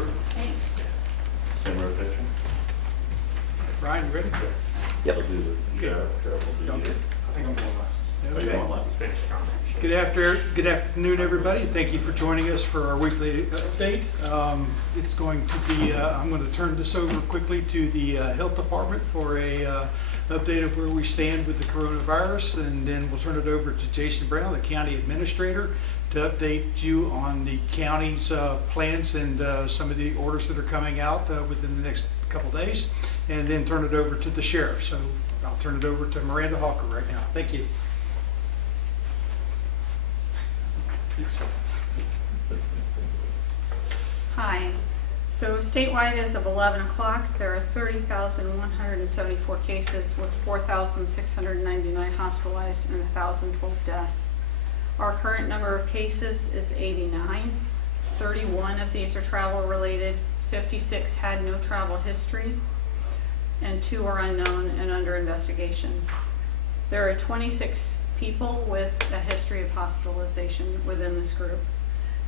Thanks. Same rotation? Ryan, you ready? Yeah, we'll do the, yeah, we'll do Okay. the. I think I'm going last. Oh, you want last? Good afternoon, everybody. Thank you for joining us for our weekly update. It's going to be, I'm going to turn this over quickly to the Health Department for a update of where we stand with the coronavirus, and then we'll turn it over to Jason Brown, the County Administrator, to update you on the county's plans and some of the orders that are coming out within the next couple days, and then turn it over to the Sheriff. So I'll turn it over to Miranda Hawker right now. Thank you. Hi. So statewide as of 11 o'clock, there are 30,174 cases with 4,699 hospitalized and 1,012 deaths. Our current number of cases is 89. 31 of these are travel related, 56 had no travel history, and 2 are unknown and under investigation. There are 26 people with a history of hospitalization within this group.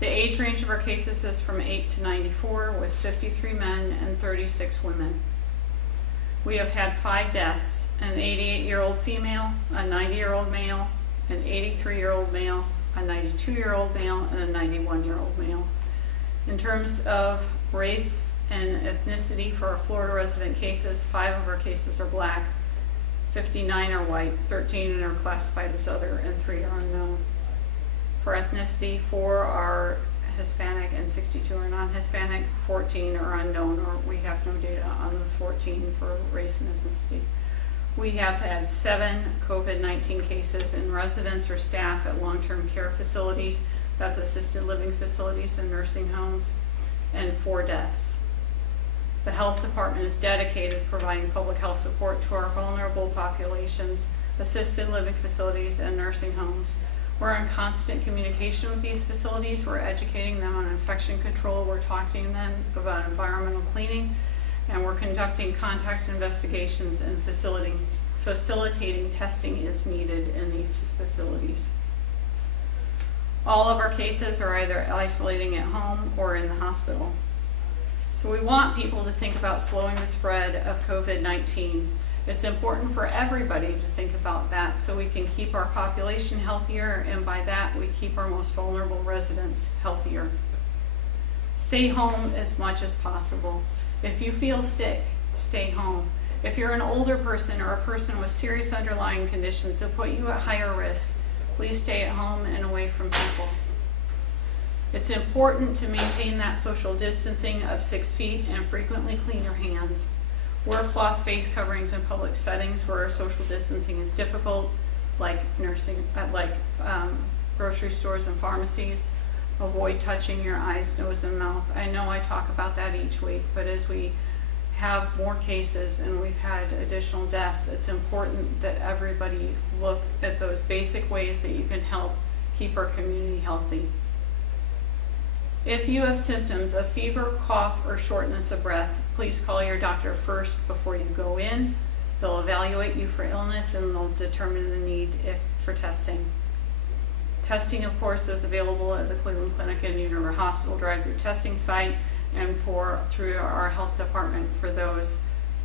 The age range of our cases is from 8 to 94, with 53 men and 36 women. We have had 5 deaths: an 88-year-old female, a 90-year-old male, an 83-year-old male, a 92-year-old male, and a 91-year-old male. In terms of race and ethnicity for our Florida resident cases, 5 of our cases are black, 59 are white, 13 are classified as other, and 3 are unknown. For ethnicity, 4 are Hispanic and 62 are non-Hispanic, 14 are unknown, or we have no data on those 14 for race and ethnicity. We have had 7 COVID-19 cases in residents or staff at long-term care facilities, that's assisted living facilities and nursing homes, and 4 deaths. The Health Department is dedicated to providing public health support to our vulnerable populations, assisted living facilities, and nursing homes. We're in constant communication with these facilities. We're educating them on infection control. We're talking to them about environmental cleaning, and we're conducting contact investigations and facilitating testing as needed in these facilities. All of our cases are either isolating at home or in the hospital. So we want people to think about slowing the spread of COVID-19. It's important for everybody to think about that so we can keep our population healthier, and by that we keep our most vulnerable residents healthier. Stay home as much as possible. If you feel sick, stay home. If you're an older person or a person with serious underlying conditions that put you at higher risk, please stay at home and away from people. It's important to maintain that social distancing of 6 feet and frequently clean your hands. Wear cloth face coverings in public settings where social distancing is difficult, like grocery stores and pharmacies. Avoid touching your eyes, nose, and mouth. I know I talk about that each week, but as we have more cases and we've had additional deaths, it's important that everybody look at those basic ways that you can help keep our community healthy. If you have symptoms of fever, cough, or shortness of breath, please call your doctor first before you go in. They'll evaluate you for illness and they'll determine the need for testing. Testing, of course, is available at the Cleveland Clinic and New River Hospital drive-through testing site, and through our health department for those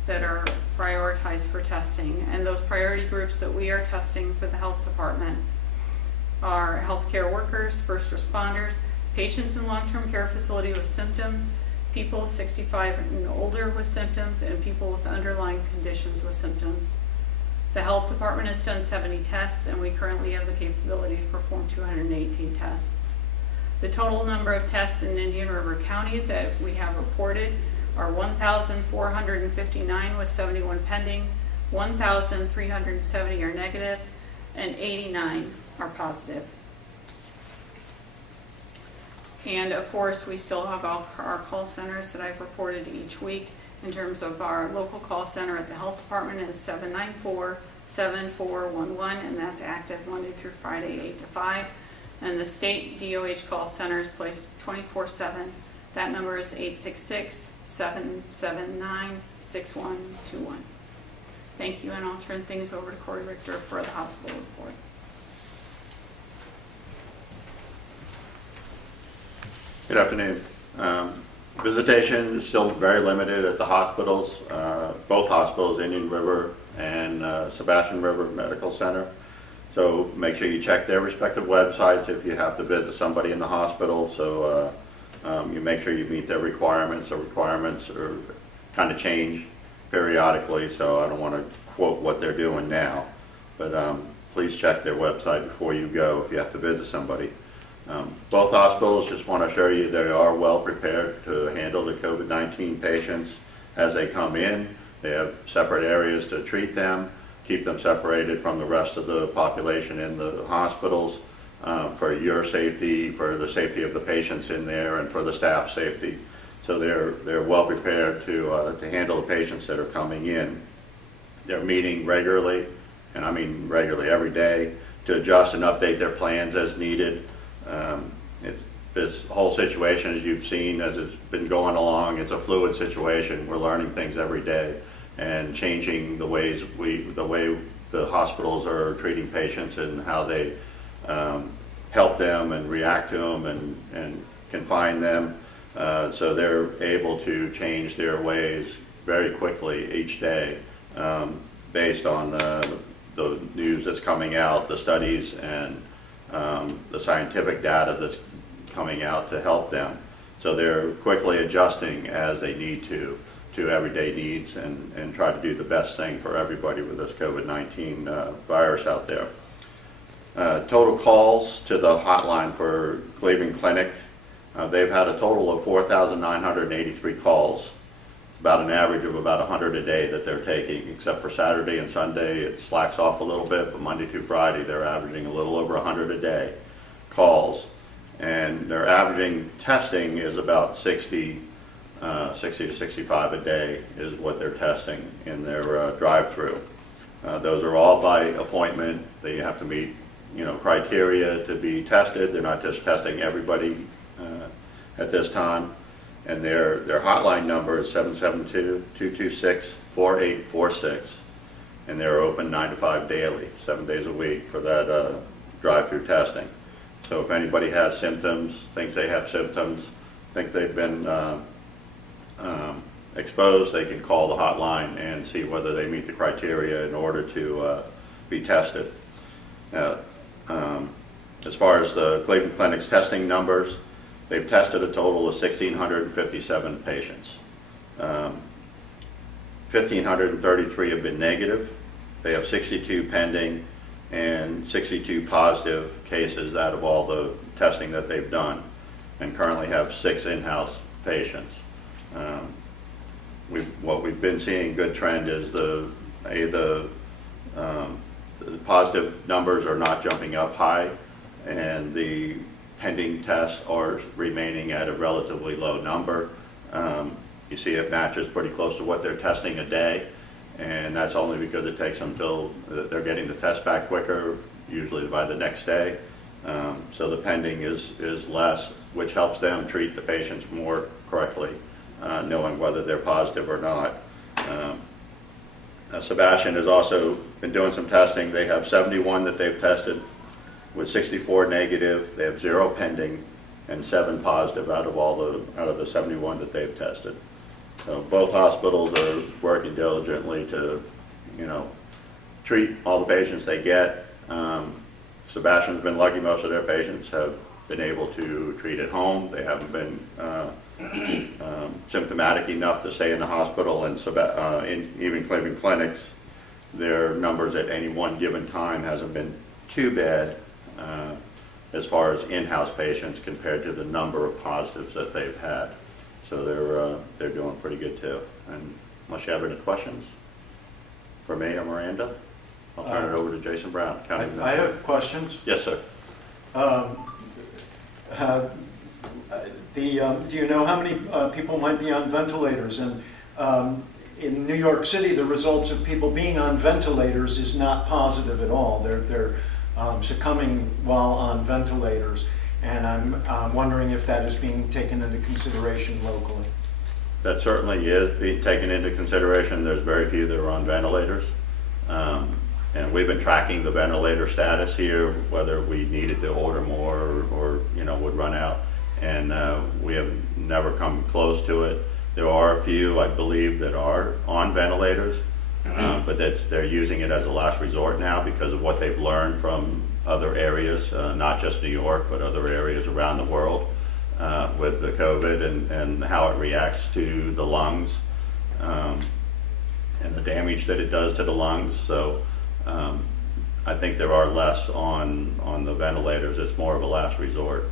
that are prioritized for testing. And those priority groups that we are testing for the health department are healthcare workers, first responders, patients in long-term care facility with symptoms, people 65 and older with symptoms, and people with underlying conditions with symptoms. The health department has done 70 tests, and we currently have the capability to perform 218 tests. The total number of tests in Indian River County that we have reported are 1,459 with 71 pending, 1,370 are negative, and 89 are positive. And of course, we still have all our call centers that I've reported each week. In terms of our local call center at the health department is 794-7411, and that's active Monday through Friday, 8 to 5. And the state DOH call center is placed 24/7. That number is 866-779-6121. Thank you, and I'll turn things over to Corey Richter for the hospital report. Good afternoon. Visitation is still very limited at the hospitals, both hospitals, Indian River and Sebastian River Medical Center. So make sure you check their respective websites if you have to visit somebody in the hospital. So you make sure you meet their requirements. The requirements are kind of change periodically, so I don't want to quote what they're doing now. But please check their website before you go if you have to visit somebody. Both hospitals, just want to assure you, they are well prepared to handle the COVID-19 patients as they come in. They have separate areas to treat them, keep them separated from the rest of the population in the hospitals for your safety, for the safety of the patients in there, and for the staff safety. So they're well prepared to handle the patients that are coming in. They're meeting regularly, and I mean regularly every day, to adjust and update their plans as needed. This whole situation, as you've seen, as it's been going along, it's a fluid situation. We're learning things every day and changing the way the hospitals are treating patients and how they help them and react to them and confine them. So they're able to change their ways very quickly each day based on the news that's coming out, the studies, and the scientific data that's coming out to help them. So they're quickly adjusting as they need to everyday needs and try to do the best thing for everybody with this COVID-19 virus out there. Total calls to the hotline for Cleveland Clinic, they've had a total of 4,983 calls. About an average of about 100 a day that they're taking, except for Saturday and Sunday it slacks off a little bit, but Monday through Friday they're averaging a little over 100 a day calls. And their averaging testing is about 60 to 65 a day is what they're testing in their drive-through. Those are all by appointment. They have to meet criteria to be tested. They're not just testing everybody at this time. And their hotline number is 772-226-4846. And they're open 9 to 5 daily, 7 days a week for that drive-through testing. So if anybody has symptoms, thinks they have symptoms, think they've been exposed, they can call the hotline and see whether they meet the criteria in order to be tested. As far as the Cleveland Clinic's testing numbers, they've tested a total of 1,657 patients. 1,533 have been negative. They have 62 pending and 62 positive cases out of all the testing that they've done, and currently have 6 in-house patients. What we've been seeing good trend is the positive numbers are not jumping up high, and the pending tests are remaining at a relatively low number. You see it matches pretty close to what they're testing a day, and that's only because it takes them till they're getting the test back quicker, usually by the next day. So the pending is less, which helps them treat the patients more correctly, knowing whether they're positive or not. Sebastian has also been doing some testing. They have 71 that they've tested, with 64 negative. They have 0 pending and 7 positive out of the 71 that they've tested. So both hospitals are working diligently to, treat all the patients they get. Sebastian's been lucky; most of their patients have been able to treat at home. They haven't been symptomatic enough to stay in the hospital, and even Cleveland Clinics, their numbers at any one given time hasn't been too bad as far as in-house patients compared to the number of positives that they've had. So they're doing pretty good too. And unless you have any questions for me or Miranda, I'll turn it over to Jason Brown. I have questions. Yes, sir. Do you know how many people might be on ventilators? And in New York City, the results of people being on ventilators is not positive at all. They're succumbing while on ventilators, and I'm wondering if that is being taken into consideration locally. That certainly is being taken into consideration. There's very few that are on ventilators. And we've been tracking the ventilator status here, whether we needed to order more or would run out. And we have never come close to it. There are a few, I believe, that are on ventilators, but they're using it as a last resort now because of what they've learned from other areas, not just New York, but other areas around the world with the COVID and how it reacts to the lungs and the damage that it does to the lungs. So I think there are less on the ventilators. It's more of a last resort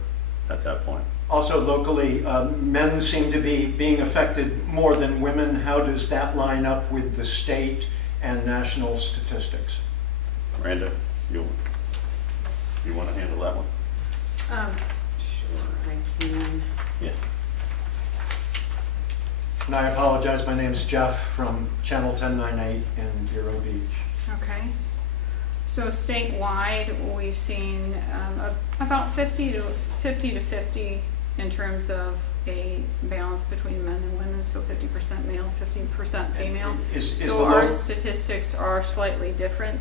at that point. Also locally, men seem to be being affected more than women. How does that line up with the state and national statistics? Miranda, you want to handle that one? Sure, I can. Yeah. And I apologize, my name's Jeff from Channel 1098 in Vero Beach. Okay. So statewide, we've seen about 50 to 50 in terms of a balance between men and women, so 50% male, 50% female. So our statistics are slightly different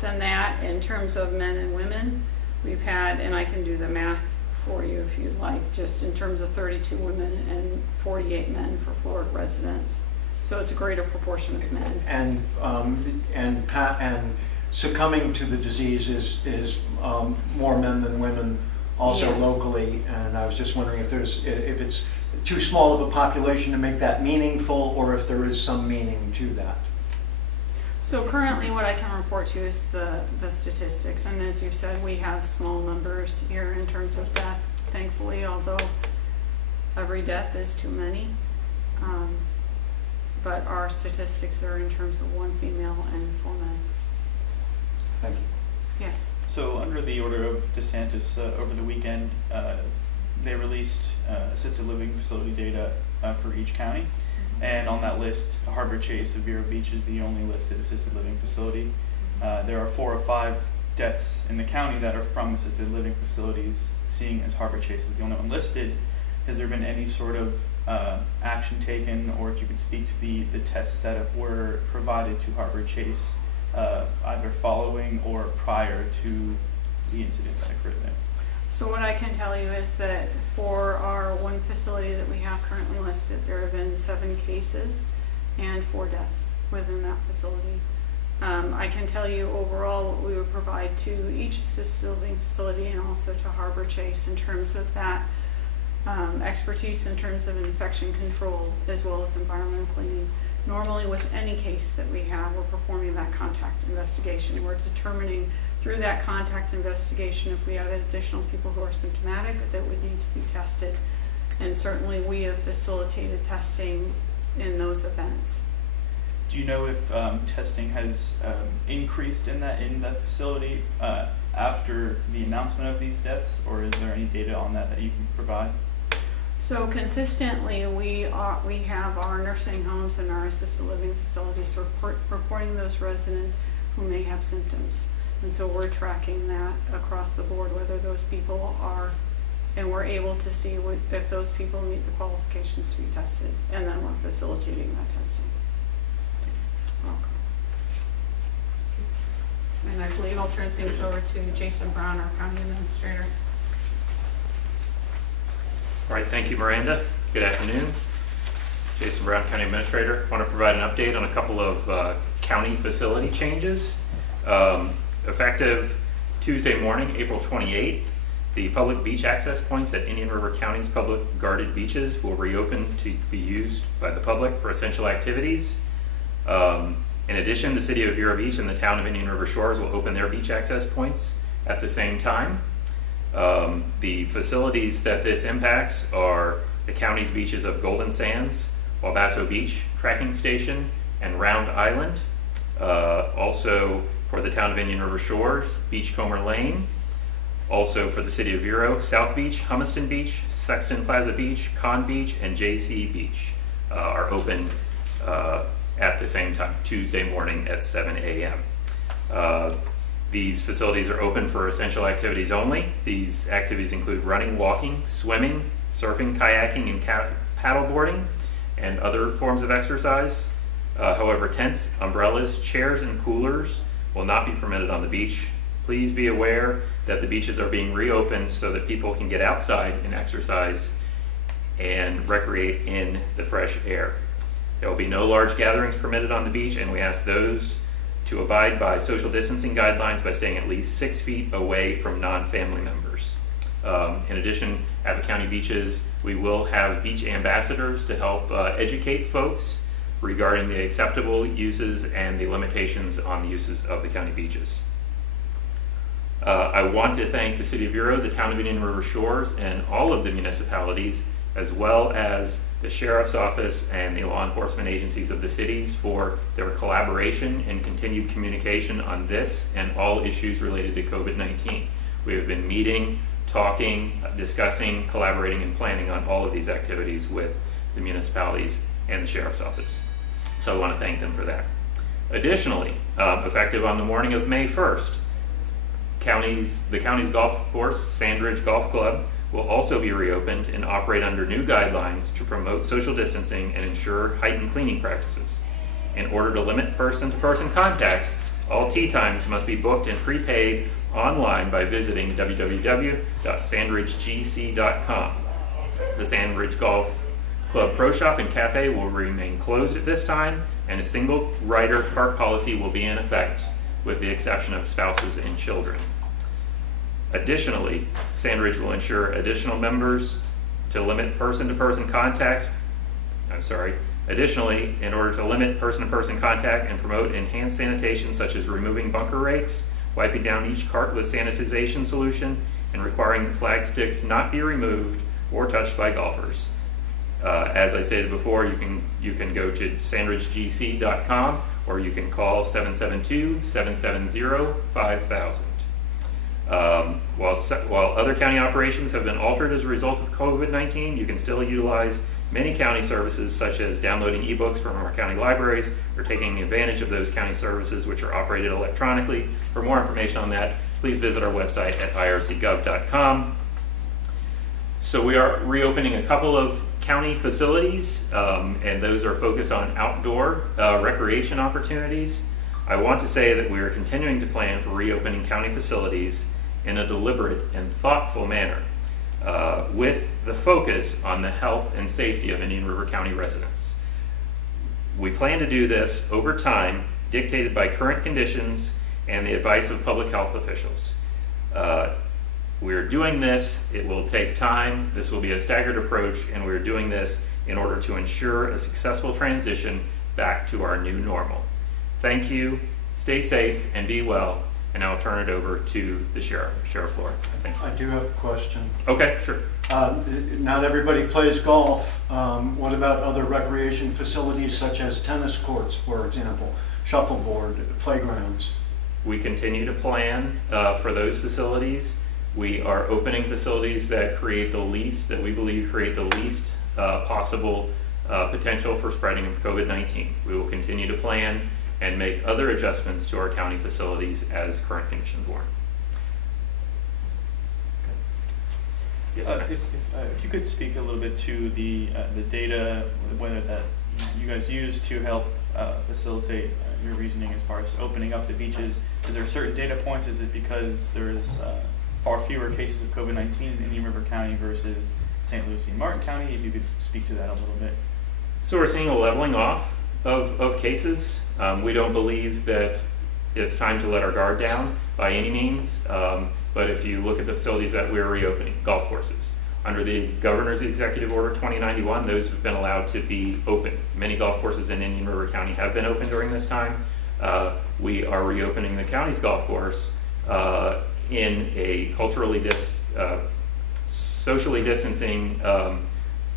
than that in terms of men and women. We've had, and I can do the math for you if you'd like, just in terms of 32 women and 48 men for Florida residents. So it's a greater proportion of men. And succumbing to the disease is more men than women also. Yes. Locally, and I was just wondering if it's too small of a population to make that meaningful, or if there is some meaning to that. So currently what I can report to you is the statistics, and as you said, we have small numbers here in terms of death, thankfully, although every death is too many. But our statistics are in terms of 1 female and 4 men. Thank you. Yes. So under the order of DeSantis over the weekend, they released assisted living facility data for each county. And on that list, Harbor Chase of Vero Beach is the only listed assisted living facility. There are 4 or 5 deaths in the county that are from assisted living facilities, seeing as Harbor Chase is the only one listed. Has there been any sort of action taken, or if you could speak to the test setup were provided to Harbor Chase either following or prior to the incident that occurred there? So what I can tell you is that for our 1 facility that we have currently listed, there have been 7 cases and 4 deaths within that facility. I can tell you overall what we would provide to each assisted living facility and also to Harbor Chase in terms of that expertise in terms of infection control as well as environmental cleaning. Normally with any case that we have, we're performing that contact investigation. We're determining through that contact investigation if we have additional people who are symptomatic that would need to be tested. And certainly we have facilitated testing in those events. Do you know if testing has increased in the facility after the announcement of these deaths, or is there any data on that you can provide? So consistently, we have our nursing homes and our assisted living facilities reporting those residents who may have symptoms. And so we're tracking that across the board, whether those people are, and we're able to see if those people meet the qualifications to be tested, and then we're facilitating that testing. Welcome. And I believe I'll turn things over to Jason Brown, our county administrator. All right, thank you, Miranda. Good afternoon. Jason Brown, County Administrator. I want to provide an update on a couple of county facility changes. Effective Tuesday morning, April 28th, the public beach access points at Indian River County's public guarded beaches will reopen to be used by the public for essential activities. In addition, the City of Vero Beach and the Town of Indian River Shores will open their beach access points at the same time. The facilities that this impacts are the county's beaches of Golden Sands, Wabasso Beach Tracking Station, and Round Island. Also for the Town of Indian River Shores, Beachcomber Lane. Also for the City of Vero, South Beach, Humiston Beach, Sexton Plaza Beach, Con Beach, and JC Beach are open at the same time, Tuesday morning at 7 a.m. These facilities are open for essential activities only. These activities include running, walking, swimming, surfing, kayaking, and paddleboarding, and other forms of exercise. However, tents, umbrellas, chairs, and coolers will not be permitted on the beach. Please be aware that the beaches are being reopened so that people can get outside and exercise and recreate in the fresh air. There will be no large gatherings permitted on the beach, and we ask those to abide by social distancing guidelines by staying at least 6 feet away from non-family members. In addition, at the county beaches, we will have beach ambassadors to help educate folks regarding the acceptable uses and the limitations on the uses of the county beaches. I want to thank the City of Vero, the Town of Indian River Shores, and all of the municipalities, as well as the Sheriff's Office and the law enforcement agencies of the cities for their collaboration and continued communication on this and all issues related to COVID-19. We have been meeting, talking, discussing, collaborating, and planning on all of these activities with the municipalities and the Sheriff's Office. So I want to thank them for that. Additionally, effective on the morning of May 1st, the county's golf course, Sandridge Golf Club, will also be reopened and operate under new guidelines to promote social distancing and ensure heightened cleaning practices. In order to limit person-to-person contact, all tee times must be booked and prepaid online by visiting www.sandridgegc.com. The Sandridge Golf Club Pro Shop and Cafe will remain closed at this time, and a single rider cart policy will be in effect, with the exception of spouses and children. Additionally, Sandridge will ensure additional members to limit person-to-person contact. Additionally, in order to limit person-to-person contact and promote enhanced sanitation, such as removing bunker rakes, wiping down each cart with sanitization solution, and requiring the flag sticks not be removed or touched by golfers. As I stated before, you can go to sandridgegc.com, or you can call 772-770-5000. While other county operations have been altered as a result of COVID-19, you can still utilize many county services, such as downloading ebooks from our county libraries or taking advantage of those county services which are operated electronically. For more information on that, please visit our website at ircgov.com. So we are reopening a couple of county facilities, and those are focused on outdoor recreation opportunities. I want to say that we are continuing to plan for reopening county facilities in a deliberate and thoughtful manner, with the focus on the health and safety of Indian River County residents. We plan to do this over time, dictated by current conditions and the advice of public health officials. We're doing this, it will take time, this will be a staggered approach, and we're doing this in order to ensure a successful transition back to our new normal. Thank you, stay safe, and be well, and I'll turn it over to the Sheriff Lord. Thank you. I do have a question. Okay, sure. Not everybody plays golf. What about other recreation facilities such as tennis courts, for example, shuffleboard, playgrounds? We continue to plan for those facilities. We are opening facilities that we believe create the least possible potential for spreading of COVID-19. We will continue to plan and make other adjustments to our county facilities as current conditions warrant. Yes, if you could speak a little bit to the data, whether that you guys use to help facilitate your reasoning as far as opening up the beaches. Is there certain data points? Is it because there's far fewer cases of COVID-19 in Indian River County versus St. Lucie and Martin County? If you could speak to that a little bit. So we're seeing a leveling off of cases. We don't believe that it's time to let our guard down by any means, but if you look at the facilities that we're reopening, golf courses, under the Governor's Executive Order 2091, those have been allowed to be open. Many golf courses in Indian River County have been open during this time. We are reopening the county's golf course in a socially distancing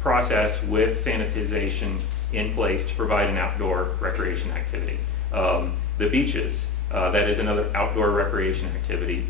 process with sanitization in place to provide an outdoor recreation activity. The beaches, that is another outdoor recreation activity,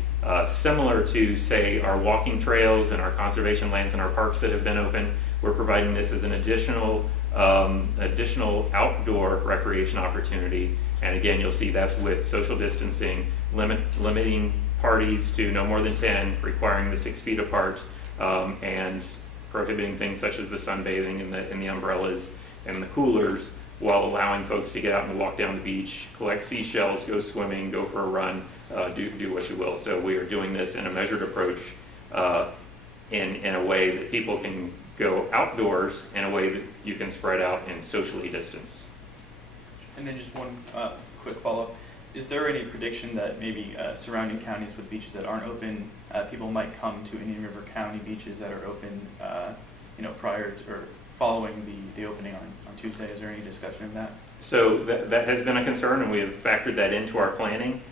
similar to, say, our walking trails and our conservation lands and our parks that have been open. We're providing this as an additional outdoor recreation opportunity. And again, you'll see that's with social distancing, limiting parties to no more than 10, requiring the 6 feet apart, and prohibiting things such as the sunbathing and the umbrellas and the coolers, while allowing folks to get out and walk down the beach, collect seashells, go swimming, go for a run, do what you will. So we are doing this in a measured approach, in a way that people can go outdoors in a way that you can spread out and socially distance. And then just one quick follow-up. Is there any prediction that maybe surrounding counties with beaches that aren't open, people might come to Indian River County beaches that are open, prior to or following the opening on Tuesday? Is there any discussion of that? So that has been a concern, and we have factored that into our planning.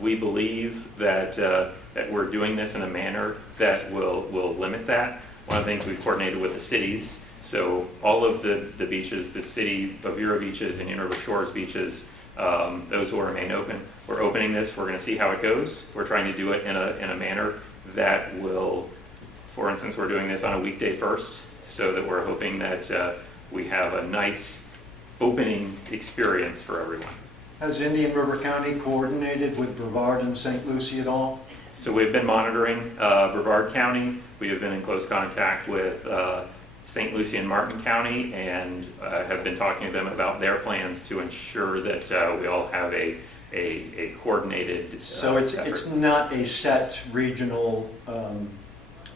We believe that that we're doing this in a manner that will limit that. One of the things we've coordinated with the cities, so all of the beaches, the city of Vero beaches and Indian River Shores beaches, those will remain open. We're opening this. We're going to see how it goes. We're trying to do it in a manner that will, for instance, we're doing this on a weekday first, so that we're hoping that we have a nice opening experience for everyone. Has Indian River County coordinated with Brevard and St. Lucie at all? So we've been monitoring Brevard County. We have been in close contact with St. Lucie and Martin County, and have been talking to them about their plans to ensure that we all have a coordinated So it's not a set regional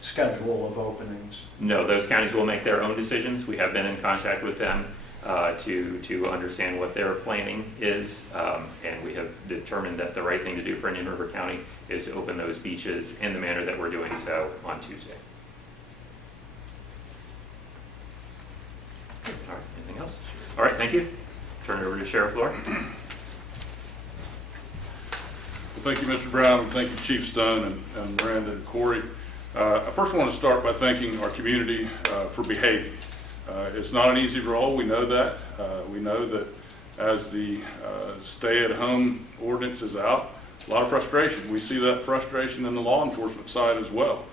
schedule of openings? No, those counties will make their own decisions. We have been in contact with them to understand what their planning is, and we have determined that the right thing to do for Indian River County is to open those beaches in the manner that we're doing so on Tuesday. All right, anything else? All right, thank you. Turn it over to Sheriff Lohr. Well, thank you, Mr. Brown, and thank you, Chief Stone and Miranda and Corey. I first want to start by thanking our community for behaving. It's not an easy role, we know that. We know that as the stay-at-home ordinance is out, a lot of frustration. We see that frustration in the law enforcement side as well,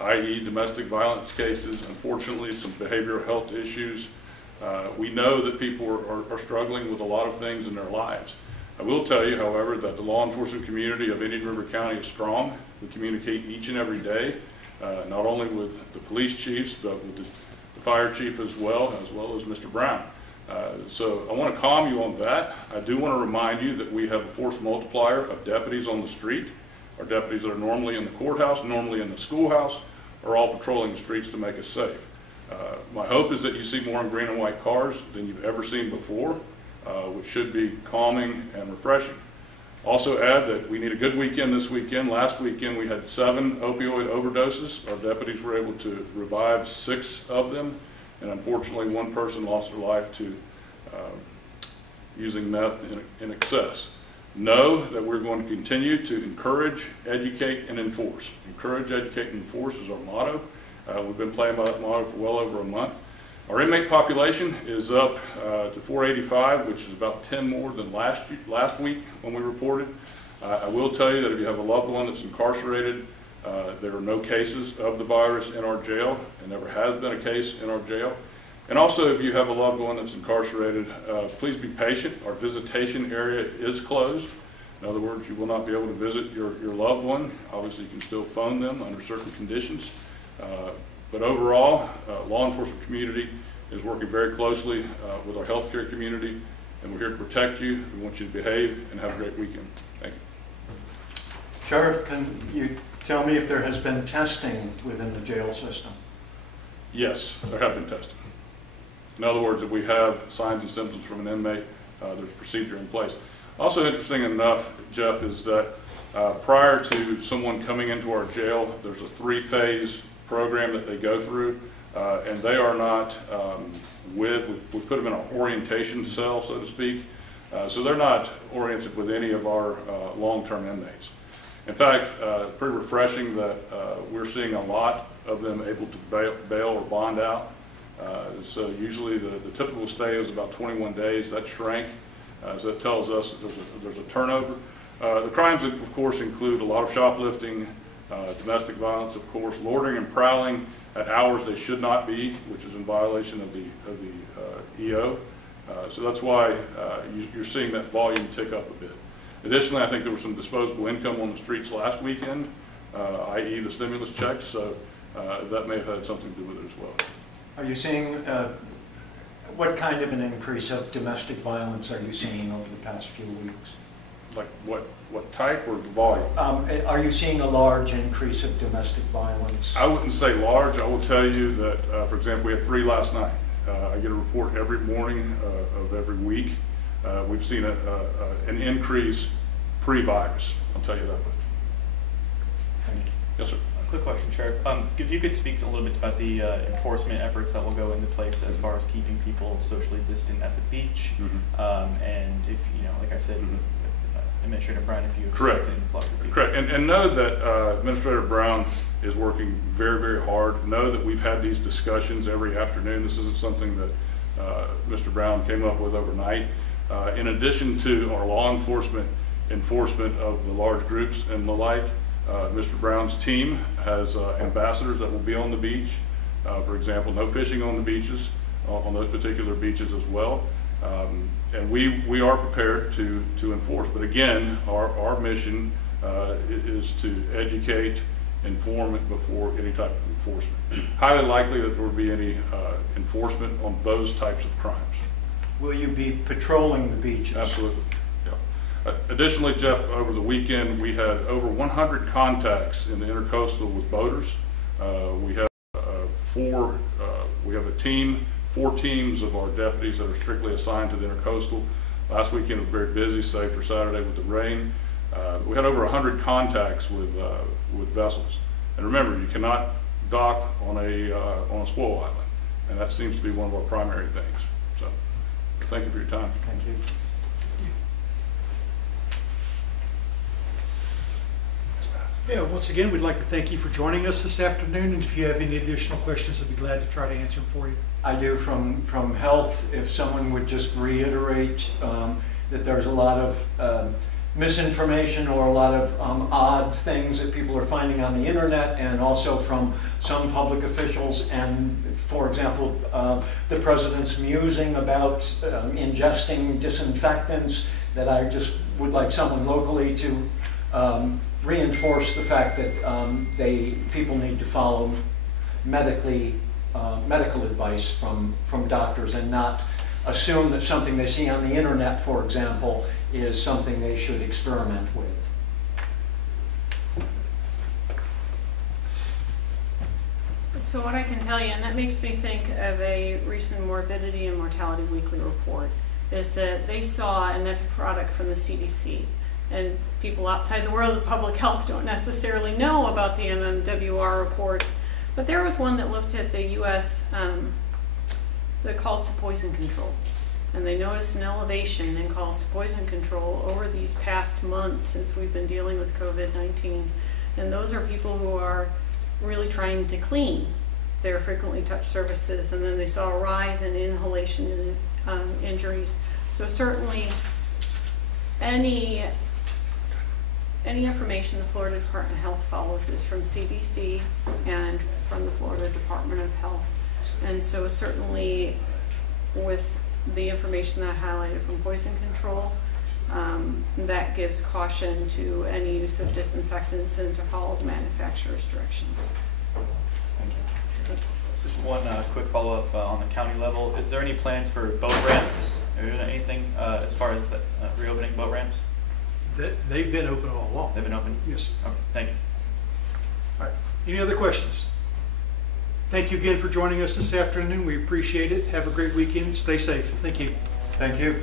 i.e. domestic violence cases, unfortunately some behavioral health issues. We know that people are struggling with a lot of things in their lives. I will tell you, however, that the law enforcement community of Indian River County is strong. We communicate each and every day, not only with the police chiefs, but with the fire chief as well as Mr. Brown. So I want to calm you on that. I do want to remind you that we have a force multiplier of deputies on the street. Our deputies that are normally in the courthouse, normally in the schoolhouse, are all patrolling the streets to make us safe. My hope is that you see more in green and white cars than you've ever seen before, which should be calming and refreshing. Also add that we need a good weekend this weekend. Last weekend we had 7 opioid overdoses. Our deputies were able to revive 6 of them, and unfortunately one person lost their life to using meth in excess. Know that we're going to continue to encourage, educate, and enforce. Encourage, educate, and enforce is our motto. We've been playing by that motto for well over a month. Our inmate population is up to 485, which is about 10 more than last week when we reported. I will tell you that if you have a loved one that's incarcerated, there are no cases of the virus in our jail, and never has been a case in our jail. And also, if you have a loved one that's incarcerated, please be patient. Our visitation area is closed. In other words, you will not be able to visit your loved one. Obviously, you can still phone them under certain conditions. But overall, law enforcement community is working very closely with our healthcare community, and we're here to protect you. We want you to behave and have a great weekend. Thank you. Sheriff, can you tell me if there has been testing within the jail system? Yes, there have been testing. In other words, if we have signs and symptoms from an inmate, there's procedure in place. Also interesting enough, Jeff, is that prior to someone coming into our jail, there's a 3-phase program that they go through, and they are not we put them in an orientation cell, so to speak, so they're not oriented with any of our long-term inmates. In fact, pretty refreshing that we're seeing a lot of them able to bail or bond out. So usually the typical stay is about 21 days. That shrank, so that tells us that there's a turnover. The crimes, of course, include a lot of shoplifting, domestic violence, of course, loitering and prowling at hours they should not be, which is in violation of the EO. So that's why you're seeing that volume tick up a bit. Additionally, I think there was some disposable income on the streets last weekend, i.e. the stimulus checks, so that may have had something to do with it as well. Are you seeing, what kind of an increase of domestic violence are you seeing over the past few weeks? like what type or the volume? Are you seeing a large increase of domestic violence? I wouldn't say large. I will tell you that, for example, we had 3 last night. I get a report every morning of every week. We've seen an increase pre-virus. I'll tell you that much. Thank you. Yes, sir. Quick question, Sheriff. If you could speak a little bit about the enforcement efforts that will go into place as far as keeping people socially distant at the beach, and if, like I said, with Administrator Brown, if you expect an influx of people. Correct. And know that Administrator Brown is working very, very hard. Know that we've had these discussions every afternoon. This isn't something that Mr. Brown came up with overnight. In addition to our law enforcement of the large groups and the like, Mr. Brown's team has ambassadors that will be on the beach. For example, no fishing on the beaches, on those particular beaches as well. And we are prepared to enforce. But again, our mission is to educate, inform before any type of enforcement. Highly likely that there will be any enforcement on those types of crimes. Will you be patrolling the beaches? Absolutely. Additionally, Jeff, over the weekend, we had over 100 contacts in the intercoastal with boaters. We have we have a team, 4 teams of our deputies that are strictly assigned to the intercoastal. Last weekend was very busy, save for Saturday with the rain. We had over 100 contacts with vessels. And remember, you cannot dock on a spoil island, and that seems to be one of our primary things. So, thank you for your time. Thank you. Yeah, once again, we'd like to thank you for joining us this afternoon, and if you have any additional questions, I'd be glad to try to answer them for you. I do from health, if someone would just reiterate that there's a lot of misinformation or a lot of odd things that people are finding on the internet, and also from some public officials, and for example, the president's musing about ingesting disinfectants, that I just would like someone locally to reinforce the fact that people need to follow medical advice from doctors, and not assume that something they see on the internet, for example, is something they should experiment with. So what I can tell you, and that makes me think of a recent morbidity and mortality weekly report, is that they saw, and that's a product from the CDC, and people outside the world of public health don't necessarily know about the MMWR reports, but there was one that looked at the U.S. That calls to poison control, and they noticed an elevation in calls to poison control over these past months since we've been dealing with COVID-19, and those are people who are really trying to clean their frequently touched surfaces, and then they saw a rise in inhalation injuries. So certainly any information the Florida Department of Health follows is from CDC and from the Florida Department of Health. And so certainly with the information that I highlighted from poison control, that gives caution to any use of disinfectants and to follow the manufacturer's directions. Thank you. Thanks. Just one quick follow-up on the county level. Is there any plans for boat ramps? Or anything as far as the reopening boat ramps? They've been open all along. They've been open? Yes. Okay, thank you. All right. Any other questions? Thank you again for joining us this afternoon. We appreciate it. Have a great weekend. Stay safe. Thank you. Thank you.